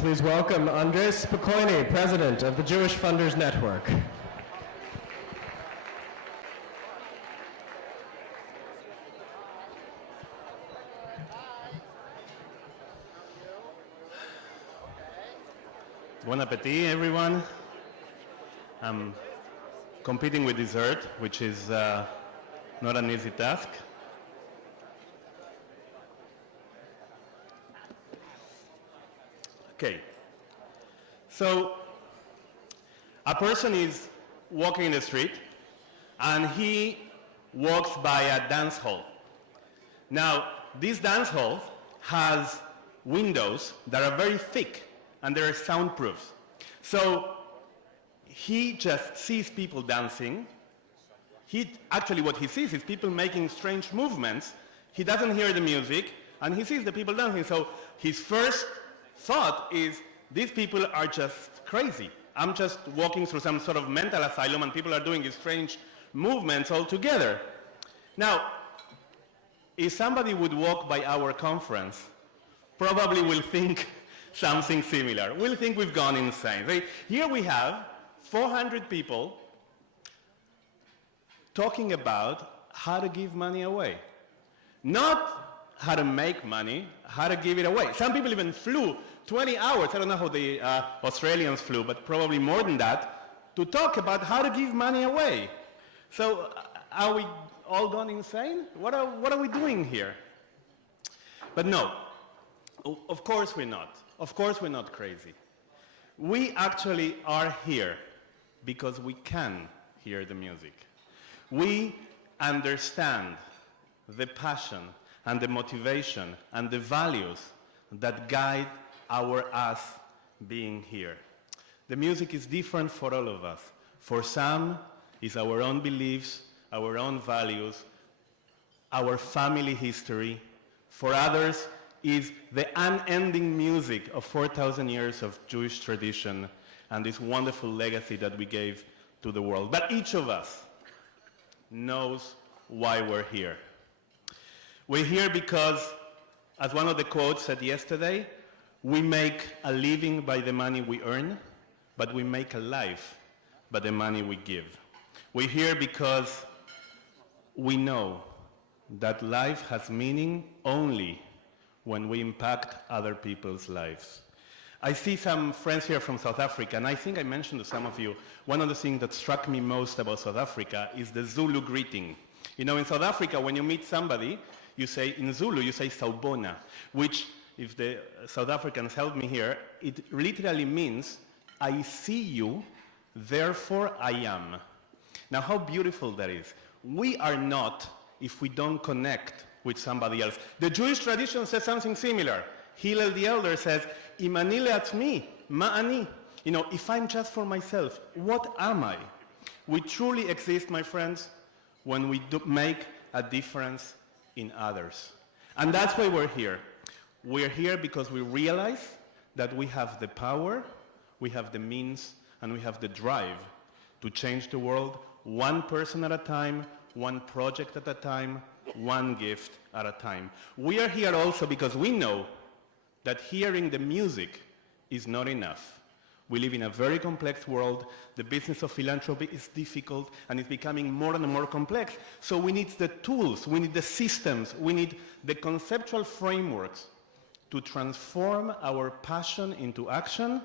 please welcome Andrés Spokoiny, President of the Jewish Funders Network. Bon appetit, everyone. I'm competing with dessert, which is not an easy task. Okay, so a person is walking in the street and he walks by a dance hall. Now, this dance hall has windows that are very thick and they're soundproof. So he just sees people dancing. Actually what he sees is people making strange movements. He doesn't hear the music and he sees the people dancing. So his first thought is, these people are just crazy. I'm just walking through some sort of mental asylum and people are doing these strange movements all together. Now, if somebody would walk by our conference, probably will think something similar. We'll think we've gone insane. Here we have 400 people talking about how to give money away. Not how to make money, how to give it away. Some people even flew 20 hours, I don't know how the Australians flew, but probably more than that, to talk about how to give money away. So are we all gone insane? What are we doing here? But no, of course we're not. Of course we're not crazy. We actually are here because we can hear the music. We understand the passion and the motivation and the values that guide us being here. The music is different for all of us. For some, it's our own beliefs, our own values, our family history. For others, is the unending music of 4,000 years of Jewish tradition and this wonderful legacy that we gave to the world. But each of us knows why we're here. We're here because, as one of the quotes said yesterday, we make a living by the money we earn, but we make a life by the money we give. We're here because we know that life has meaning only when we impact other people's lives. I see some friends here from South Africa, and I think I mentioned to some of you, one of the things that struck me most about South Africa is the Zulu greeting. You know, in South Africa, when you meet somebody, you say, in Zulu, you say sawubona, which, if the South Africans help me here, it literally means, I see you, therefore I am. Now, how beautiful that is. We are not if we don't connect with somebody else. The Jewish tradition says something similar. Hillel the Elder says, Imanile atzmi, ma'ani. You know, if I'm just for myself, what am I? We truly exist, my friends, when we make a difference in others. And that's why we're here. We're here because we realize that we have the power, we have the means, and we have the drive to change the world one person at a time, one project at a time, one gift at a time. We are here also because we know that hearing the music is not enough. We live in a very complex world. The business of philanthropy is difficult and it's becoming more and more complex. So we need the tools, we need the systems, we need the conceptual frameworks to transform our passion into action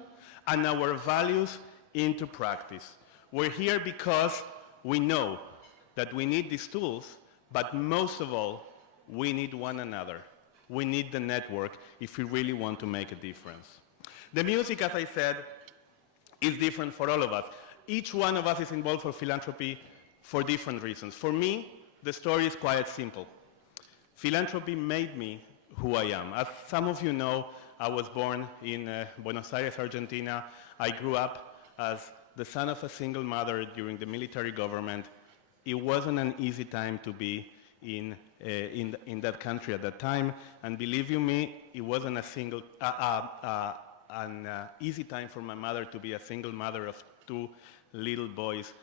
and our values into practice. We're here because we know that we need these tools, but most of all, we need one another. We need the network if we really want to make a difference. The music, as I said, is different for all of us. Each one of us is involved for philanthropy for different reasons. For me, the story is quite simple. Philanthropy made me who I am. As some of you know, I was born in Buenos Aires, Argentina. I grew up as the son of a single mother during the military government. It wasn't an easy time to be in that country at that time, and believe you me, it wasn't an easy time for my mother to be a single mother of two little boys.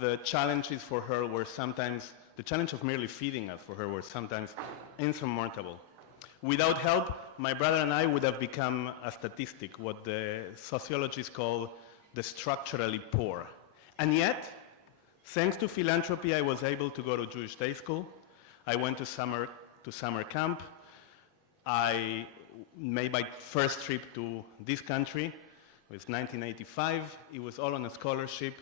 The challenges for her were sometimes, the challenge of merely feeding us for her were sometimes insurmountable. Without help, my brother and I would have become a statistic, what the sociologists call the structurally poor. And yet, thanks to philanthropy, I was able to go to Jewish day school. I went to summer camp. I made my first trip to this country. It was 1985. It was all on a scholarship.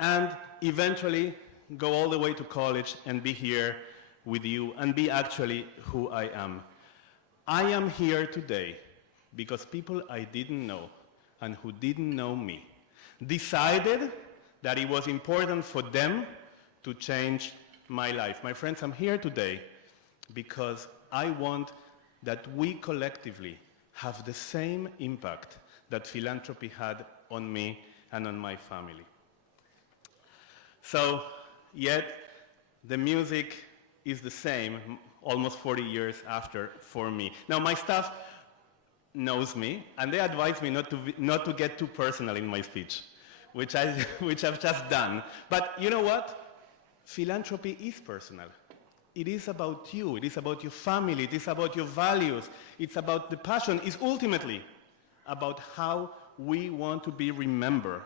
And eventually go all the way to college and be here with you and be actually who I am. I am here today because people I didn't know and who didn't know me decided that it was important for them to change my life. My friends, I'm here today because I want that we collectively have the same impact that philanthropy had on me and on my family. So, yet, the music is the same almost 40 years after for me. Now, my staff knows me, and they advise me not to get too personal in my speech, which I've just done. But you know what? Philanthropy is personal. It is about you. It is about your family. It is about your values. It's about the passion. It's ultimately about how we want to be remembered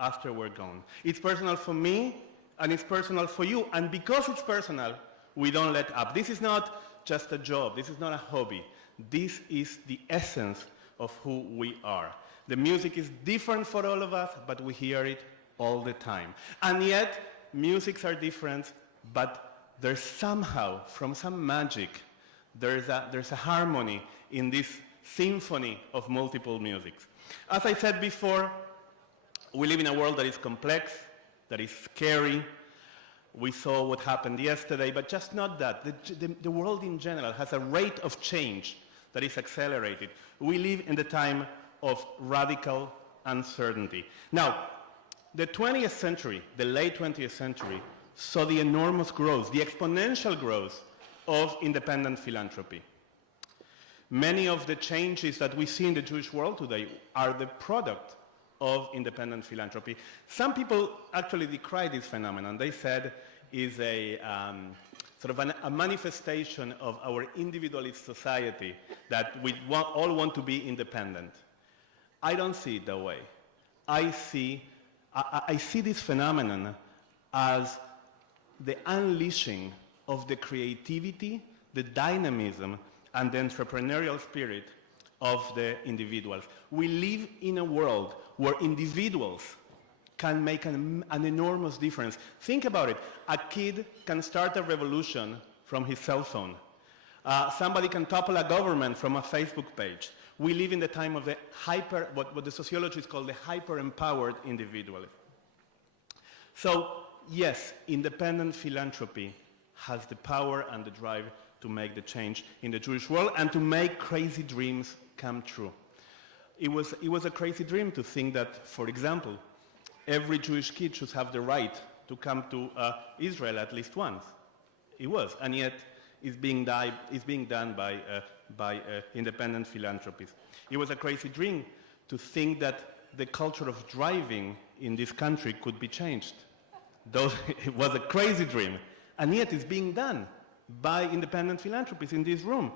after we're gone. It's personal for me, and it's personal for you. And because it's personal, we don't let up. This is not just a job. This is not a hobby. This is the essence of who we are. The music is different for all of us, but we hear it all the time. And yet, musics are different, but there's somehow, from some magic, there's a harmony in this symphony of multiple musics. As I said before, we live in a world that is complex, that is scary. We saw what happened yesterday, but just not that. The world in general has a rate of change that is accelerated. We live in the time of radical uncertainty. Now, the 20th century, the late 20th century, saw the enormous growth, the exponential growth of independent philanthropy. Many of the changes that we see in the Jewish world today are the product of independent philanthropy. Some people actually decry this phenomenon. They said is a a manifestation of our individualist society that we all want to be independent. I don't see it that way. I see this phenomenon as the unleashing of the creativity, the dynamism, and the entrepreneurial spirit of the individuals. We live in a world where individuals can make an enormous difference. Think about it. A kid can start a revolution from his cell phone. Somebody can topple a government from a Facebook page. We live in the time of the what the sociologists call the hyper-empowered individual. So, yes, independent philanthropy has the power and the drive to make the change in the Jewish world and to make crazy dreams come true. It was a crazy dream to think that, for example, every Jewish kid should have the right to come to Israel at least once. It was, and yet it's being done by independent philanthropists. It was a crazy dream to think that the culture of driving in this country could be changed. It was a crazy dream, and yet it's being done by independent philanthropists in this room.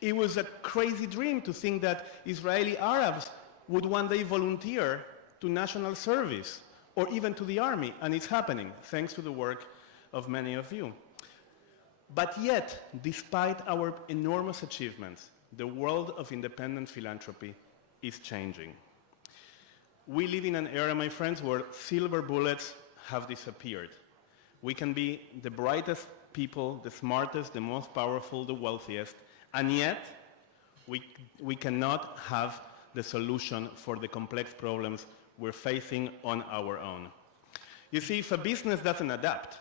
It was a crazy dream to think that Israeli Arabs would one day volunteer to national service or even to the army, and it's happening thanks to the work of many of you. But yet, despite our enormous achievements, the world of independent philanthropy is changing. We live in an era, my friends, where silver bullets have disappeared. We can be the brightest people, the smartest, the most powerful, the wealthiest, and yet we cannot have the solution for the complex problems we're facing on our own. You see, if a business doesn't adapt,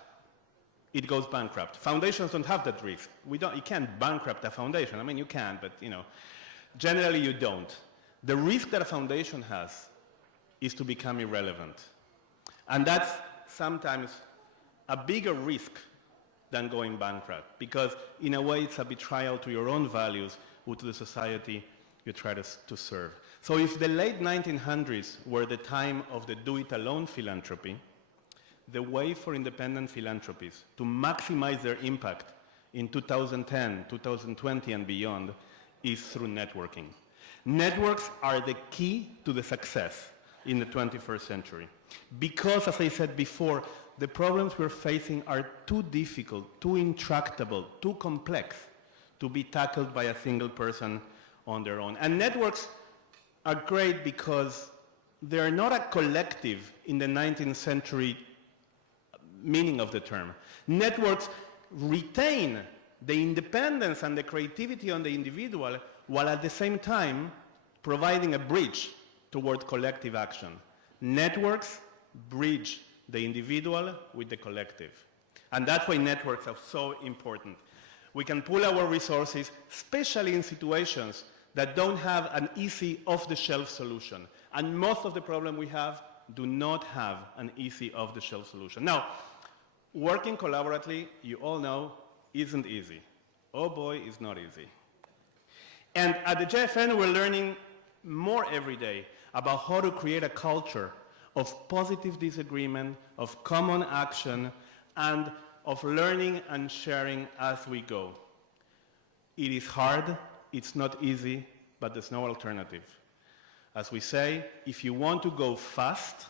it goes bankrupt. Foundations don't have that risk. You can't bankrupt a foundation. I mean, you can, but generally you don't. The risk that a foundation has is to become irrelevant. And that's sometimes a bigger risk than going bankrupt, because in a way it's a betrayal to your own values or to the society you try to serve. So if the late 1900s were the time of the do-it-alone philanthropy, the way for independent philanthropies to maximize their impact in 2010, 2020 and beyond is through networking. Networks are the key to the success in the 21st century. Because, as I said before, the problems we're facing are too difficult, too intractable, too complex to be tackled by a single person on their own. And networks are great because they're not a collective in the 19th century meaning of the term. Networks retain the independence and the creativity on the individual while at the same time providing a bridge toward collective action. Networks bridge the individual with the collective. And that's why networks are so important. We can pool our resources, especially in situations that don't have an easy off-the-shelf solution. And most of the problems we have do not have an easy off-the-shelf solution. Now, working collaboratively, you all know, isn't easy. Oh boy, it's not easy. And at the JFN, we're learning more every day about how to create a culture of positive disagreement, of common action, and of learning and sharing as we go. It is hard, it's not easy, but there's no alternative. As we say, if you want to go fast,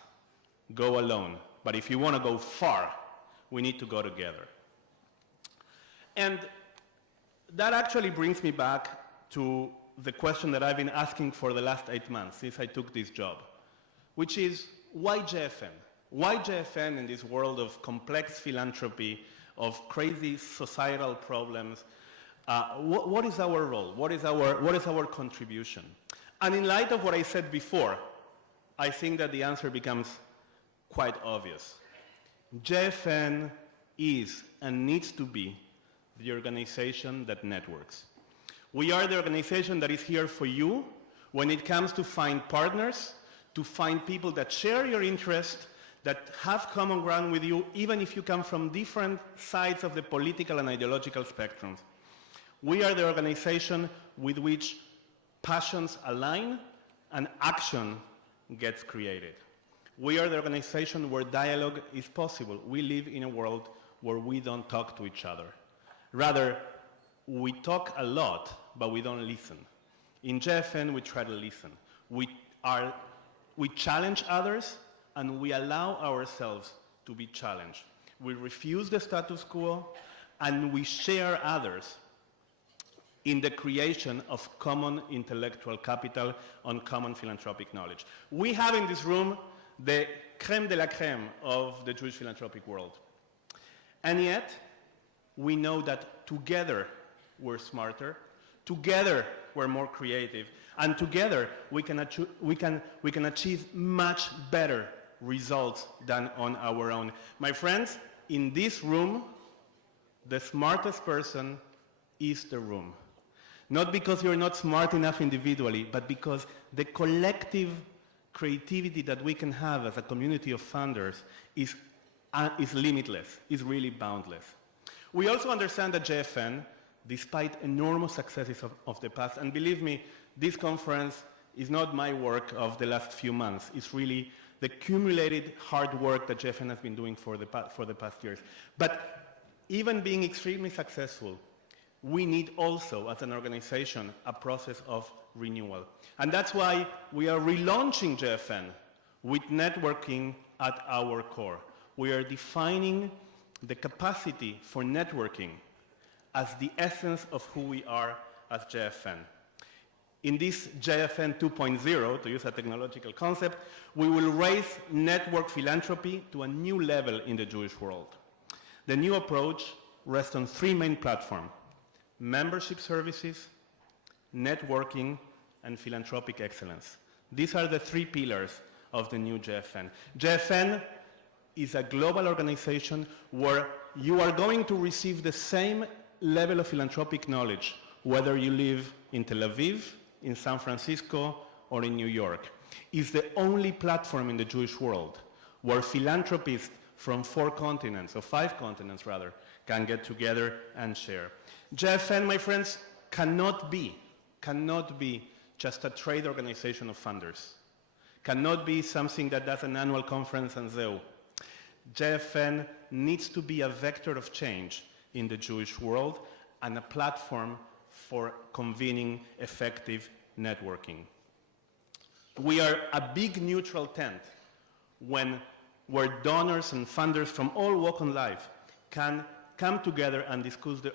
go alone. But if you want to go far, we need to go together. And that actually brings me back to the question that I've been asking for the last 8 months since I took this job, which is, why JFN? Why JFN in this world of complex philanthropy, of crazy societal problems? What is our role? What is our contribution? And in light of what I said before, I think that the answer becomes quite obvious. JFN is and needs to be the organization that networks. We are the organization that is here for you when it comes to find partners, to find people that share your interest, that have common ground with you, even if you come from different sides of the political and ideological spectrum. We are the organization with which passions align and action gets created. We are the organization where dialogue is possible. We live in a world where we don't talk to each other. Rather, we talk a lot, but we don't listen. In JFN, we try to listen. We challenge others, and we allow ourselves to be challenged. We refuse the status quo, and we share others in the creation of common intellectual capital on common philanthropic knowledge. We have in this room the crème de la crème of the Jewish philanthropic world. And yet, we know that together we're smarter, together we're more creative, and together we can achieve much better results than on our own. My friends, in this room, the smartest person is the room. Not because you're not smart enough individually, but because the collective creativity that we can have as a community of funders is limitless, is really boundless. We also understand that JFN, despite enormous successes of the past, and believe me, this conference is not my work of the last few months. It's really the accumulated hard work that JFN has been doing for the past years. But even being extremely successful, we need also, as an organization, a process of renewal. And that's why we are relaunching JFN with networking at our core. We are defining the capacity for networking as the essence of who we are as JFN. In this JFN 2.0, to use a technological concept, we will raise network philanthropy to a new level in the Jewish world. The new approach rests on 3 main platforms: membership services, networking, and philanthropic excellence. These are the 3 pillars of the new JFN. JFN is a global organization where you are going to receive the same level of philanthropic knowledge, whether you live in Tel Aviv, in San Francisco, or in New York. It's the only platform in the Jewish world where philanthropists from 4 continents, or 5 continents rather, can get together and share. JFN, my friends, cannot be just a trade organization of funders. Cannot be something that does an annual conference and zero. JFN needs to be a vector of change, in the Jewish world and a platform for convening effective networking. We are a big neutral tent where donors and funders from all walks of life can come together and discuss the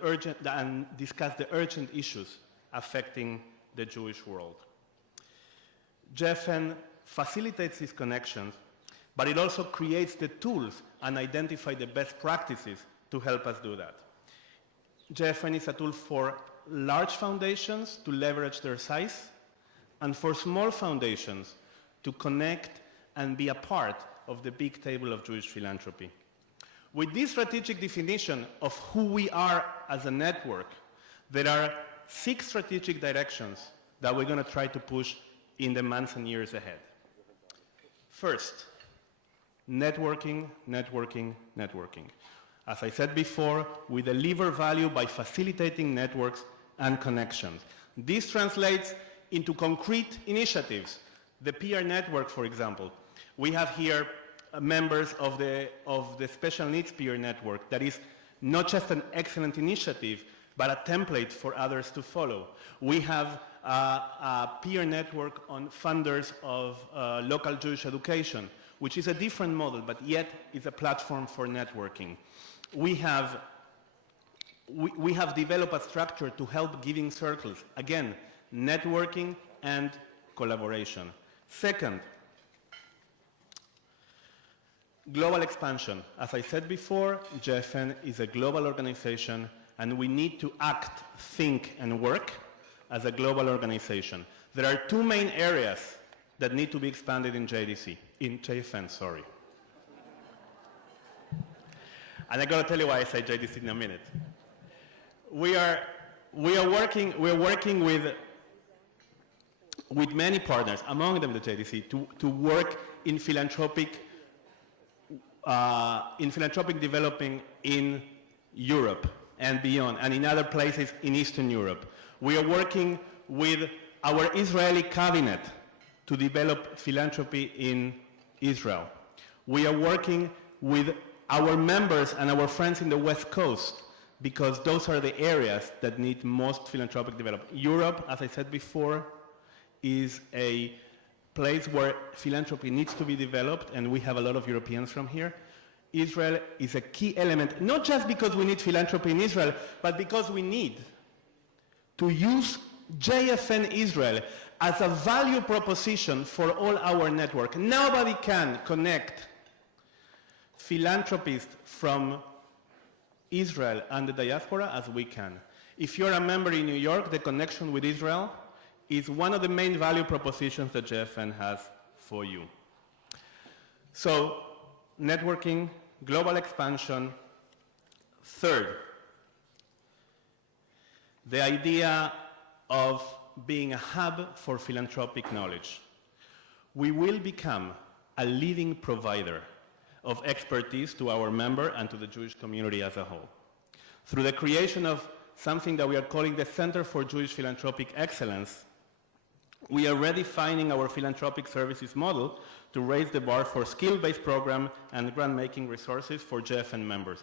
urgent issues affecting the Jewish world. JFN facilitates these connections, but it also creates the tools and identifies the best practices to help us do that. JFN is a tool for large foundations to leverage their size, and for small foundations to connect and be a part of the big table of Jewish philanthropy. With this strategic definition of who we are as a network, there are 6 strategic directions that we're going to try to push in the months and years ahead. First, networking, networking, networking. As I said before, we deliver value by facilitating networks and connections. This translates into concrete initiatives. The peer network, for example. We have here members of the Special Needs Peer Network that is not just an excellent initiative, but a template for others to follow. We have a peer network on funders of local Jewish education, which is a different model, but yet is a platform for networking. We have developed a structure to help giving circles. Again, networking and collaboration. Second, global expansion. As I said before, JFN is a global organization, and we need to act, think, and work as a global organization. There are 2 main areas that need to be expanded in JFN, sorry. And I'm going to tell you why I say JDC in a minute. We're working with many partners, among them the JDC, to work in philanthropic developing in Europe and beyond, and in other places in Eastern Europe. We are working with our Israeli cabinet to develop philanthropy in Israel. We are working with our members and our friends in the West Coast, because those are the areas that need most philanthropic development. Europe, as I said before, is a place where philanthropy needs to be developed, and we have a lot of Europeans from here. Israel is a key element, not just because we need philanthropy in Israel, but because we need to use JFN Israel as a value proposition for all our network. Nobody can connect philanthropists from Israel and the diaspora as we can. If you're a member in New York, the connection with Israel is one of the main value propositions that JFN has for you. So, networking, global expansion. Third, the idea of being a hub for philanthropic knowledge. We will become a leading provider of expertise to our member and to the Jewish community as a whole, through the creation of something that we are calling the Center for Jewish Philanthropic Excellence. We are redefining our philanthropic services model to raise the bar for skill-based program and grant-making resources for JFN members.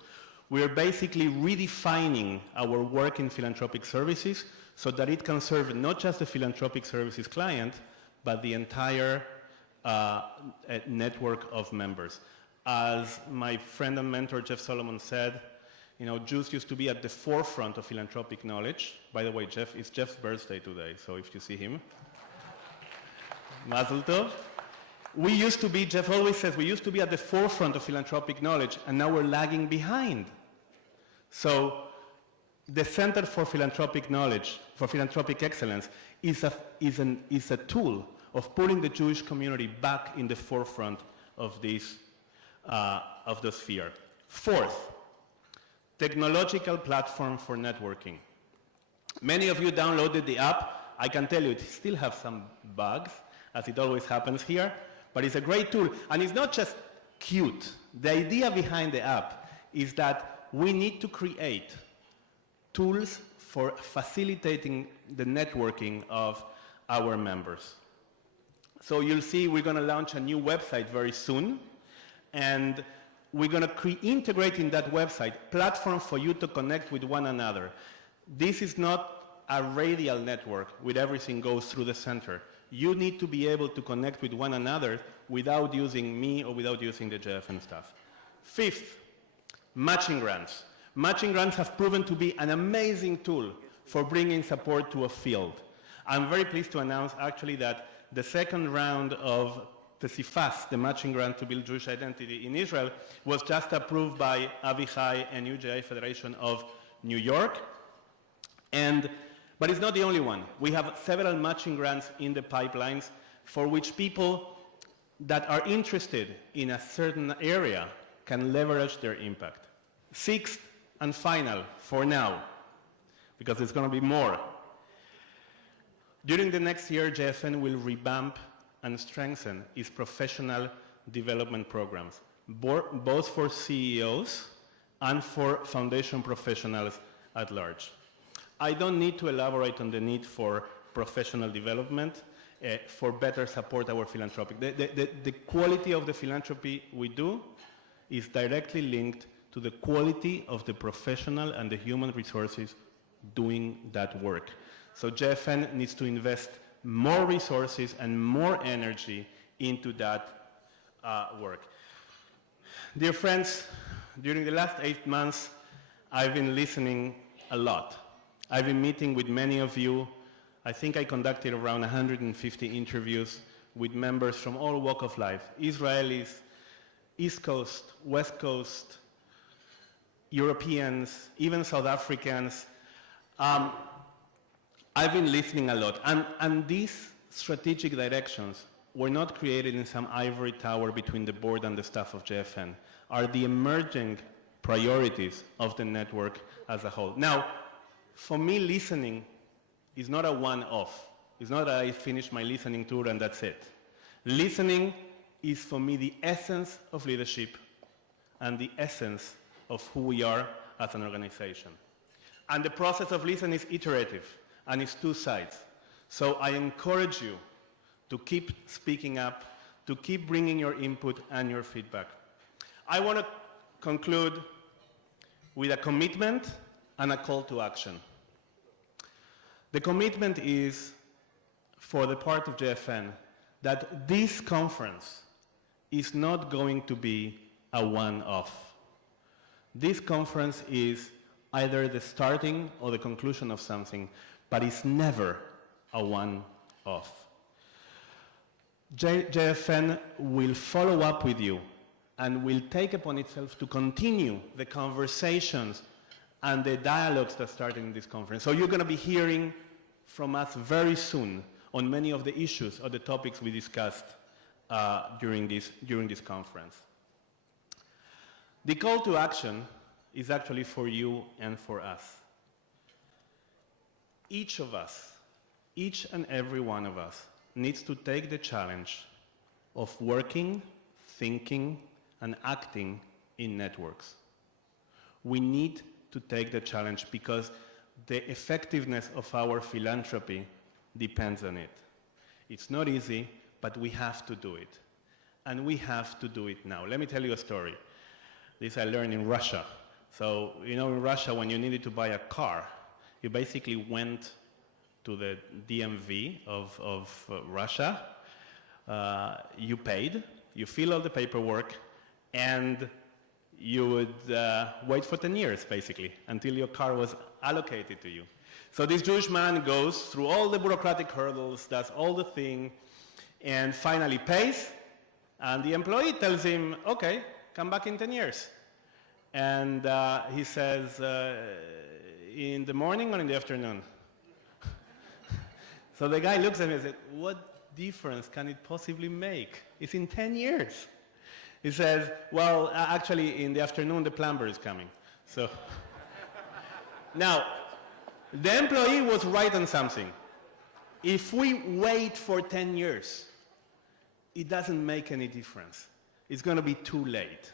We are basically redefining our work in philanthropic services so that it can serve not just the philanthropic services client, but the entire network of members. As my friend and mentor Jeff Solomon said, you know, Jews used to be at the forefront of philanthropic knowledge. By the way, it's Jeff's birthday today, so if you see him, Mazel Tov. We used to be, Jeff always says, we used to be at the forefront of philanthropic knowledge, and now we're lagging behind. So the Center for Philanthropic Knowledge, for Philanthropic Excellence, is a tool of putting the Jewish community back in the forefront of this of the sphere. Fourth, technological platform for networking. Many of you downloaded the app. I can tell you it still has some bugs, as it always happens here, but it's a great tool. And it's not just cute. The idea behind the app is that we need to create tools for facilitating the networking of our members. So you'll see we're going to launch a new website very soon, and we're going to integrate in that website platforms for you to connect with one another. This is not a radial network with everything goes through the center. You need to be able to connect with one another without using me or without using the JFN stuff. Fifth, matching grants. Matching grants have proven to be an amazing tool for bringing support to a field. I'm very pleased to announce actually that the second round of the CIFAS, the matching grant to build Jewish identity in Israel, was just approved by Avichai and UJI Federation of New York. But it's not the only one. We have several matching grants in the pipelines for which people that are interested in a certain area can leverage their impact. Sixth and final, for now, because there's going to be more. During the next year, JFN will revamp and strengthen its professional development programs, both for CEOs and for foundation professionals at large. I don't need to elaborate on the need for professional development for better support our philanthropic. The quality of the philanthropy we do is directly linked to the quality of the professional and the human resources doing that work. So JFN needs to invest more resources and more energy into that work. Dear friends, during the last 8 months, I've been listening a lot. I've been meeting with many of you. I think I conducted around 150 interviews with members from all walks of life, Israelis, East Coast, West Coast, Europeans, even South Africans. I've been listening a lot, and these strategic directions were not created in some ivory tower between the board and the staff of JFN, are the emerging priorities of the network as a whole. Now, for me, listening is not a one-off. It's not that I finish my listening tour and that's it. Listening is, for me, the essence of leadership and the essence of who we are as an organization. And the process of listening is iterative, and it's two sides. So I encourage you to keep speaking up, to keep bringing your input and your feedback. I want to conclude with a commitment and a call to action. The commitment is, for the part of JFN, that this conference is not going to be a one-off. This conference is either the starting or the conclusion of something, but it's never a one-off. JFN will follow up with you and will take upon itself to continue the conversations and the dialogues that started in this conference. So you're going to be hearing from us very soon on many of the issues or the topics we discussed during this conference. The call to action is actually for you and for us. Each of us, each and every one of us, needs to take the challenge of working, thinking, and acting in networks. We need to take the challenge because the effectiveness of our philanthropy depends on it. It's not easy, but we have to do it. And we have to do it now. Let me tell you a story. This I learned in Russia. So, you know, in Russia, when you needed to buy a car, you basically went to the DMV of Russia, you paid, you fill all the paperwork, and you would wait for 10 years, basically, until your car was allocated to you. So this Jewish man goes through all the bureaucratic hurdles, does all the thing, and finally pays, and the employee tells him, okay, come back in 10 years. And he says, in the morning or in the afternoon? So the guy looks at me and says, what difference can it possibly make? It's in 10 years. He says, well, actually, in the afternoon, the plumber is coming. So now, the employee was right on something. If we wait for 10 years, it doesn't make any difference. It's going to be too late.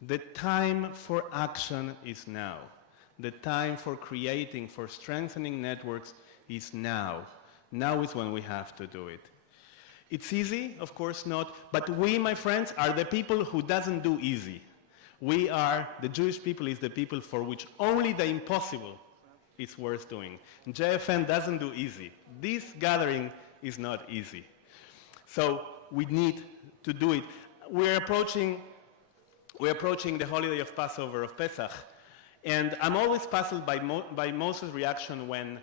The time for action is now. The time for creating, for strengthening networks is now. Now is when we have to do it. It's easy, of course not, but we, my friends, are the people who doesn't do easy. The Jewish people is the people for which only the impossible is worth doing. JFN doesn't do easy. This gathering is not easy. So we need to do it. We're approaching the holiday of Passover, of Pesach, and I'm always puzzled by Moses' reaction when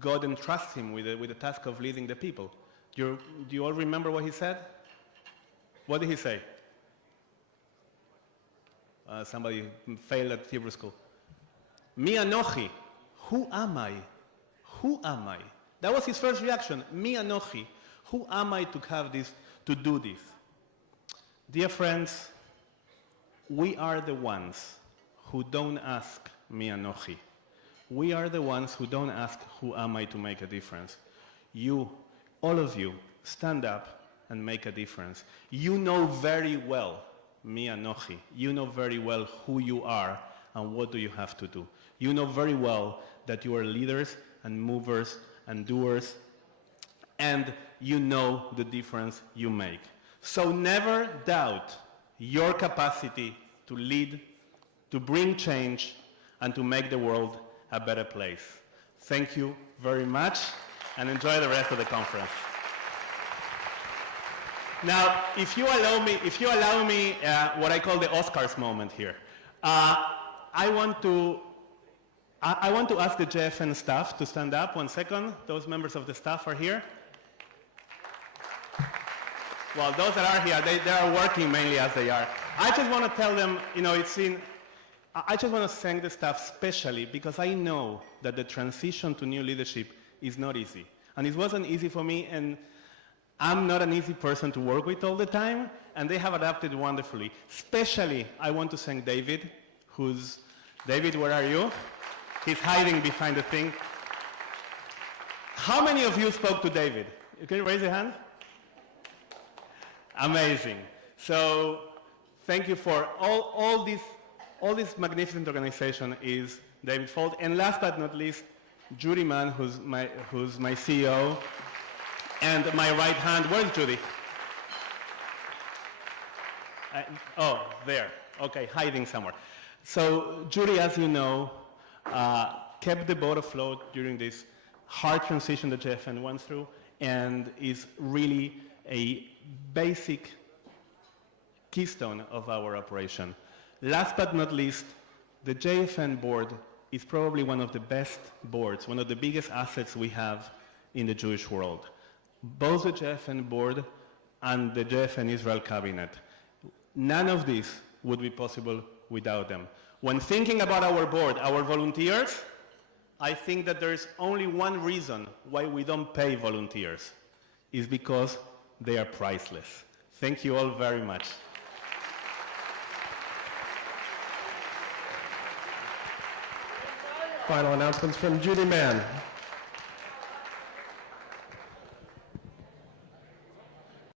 God entrusts him with the task of leading the people. Do you all remember what he said? What did he say? Somebody failed at Hebrew school. Mi anochi, who am I? Who am I? That was his first reaction. Mi anochi, who am I to do this? Dear friends, we are the ones who don't ask mi anochi. We are the ones who don't ask who am I to make a difference. You, all of you, stand up and make a difference. You know very well mi anochi. You know very well who you are and what do you have to do. You know very well that you are leaders and movers and doers, and you know the difference you make. So never doubt your capacity to lead, to bring change, and to make the world a better place. Thank you very much, and enjoy the rest of the conference. Now, if you allow me what I call the Oscars moment here, I want to ask the JFN staff to stand up. 1 second. Those members of the staff are here. Well, those that are here, they are working mainly as they are. I just want to tell them, I just want to thank the staff specially because I know that the transition to new leadership is not easy. And it wasn't easy for me, and I'm not an easy person to work with all the time, and they have adapted wonderfully. Especially, I want to thank David, David, where are you? He's hiding behind the thing. How many of you spoke to David? Can you raise your hand? Amazing. So thank you for all this magnificent organization is David's fault. And last but not least, Judy Mann, who's my CEO, and my right hand. Where's Judy? There. Okay, hiding somewhere. So Judy, as you know, kept the boat afloat during this hard transition that JFN went through, and is really a basic keystone of our operation. Last but not least, the JFN board is probably one of the best boards, one of the biggest assets we have in the Jewish world. Both the JFN board and the JFN Israel cabinet. None of this would be possible without them. When thinking about our board, our volunteers, I think that there is only one reason why we don't pay volunteers, is because they are priceless. Thank you all very much. Final announcements from Judy Mann.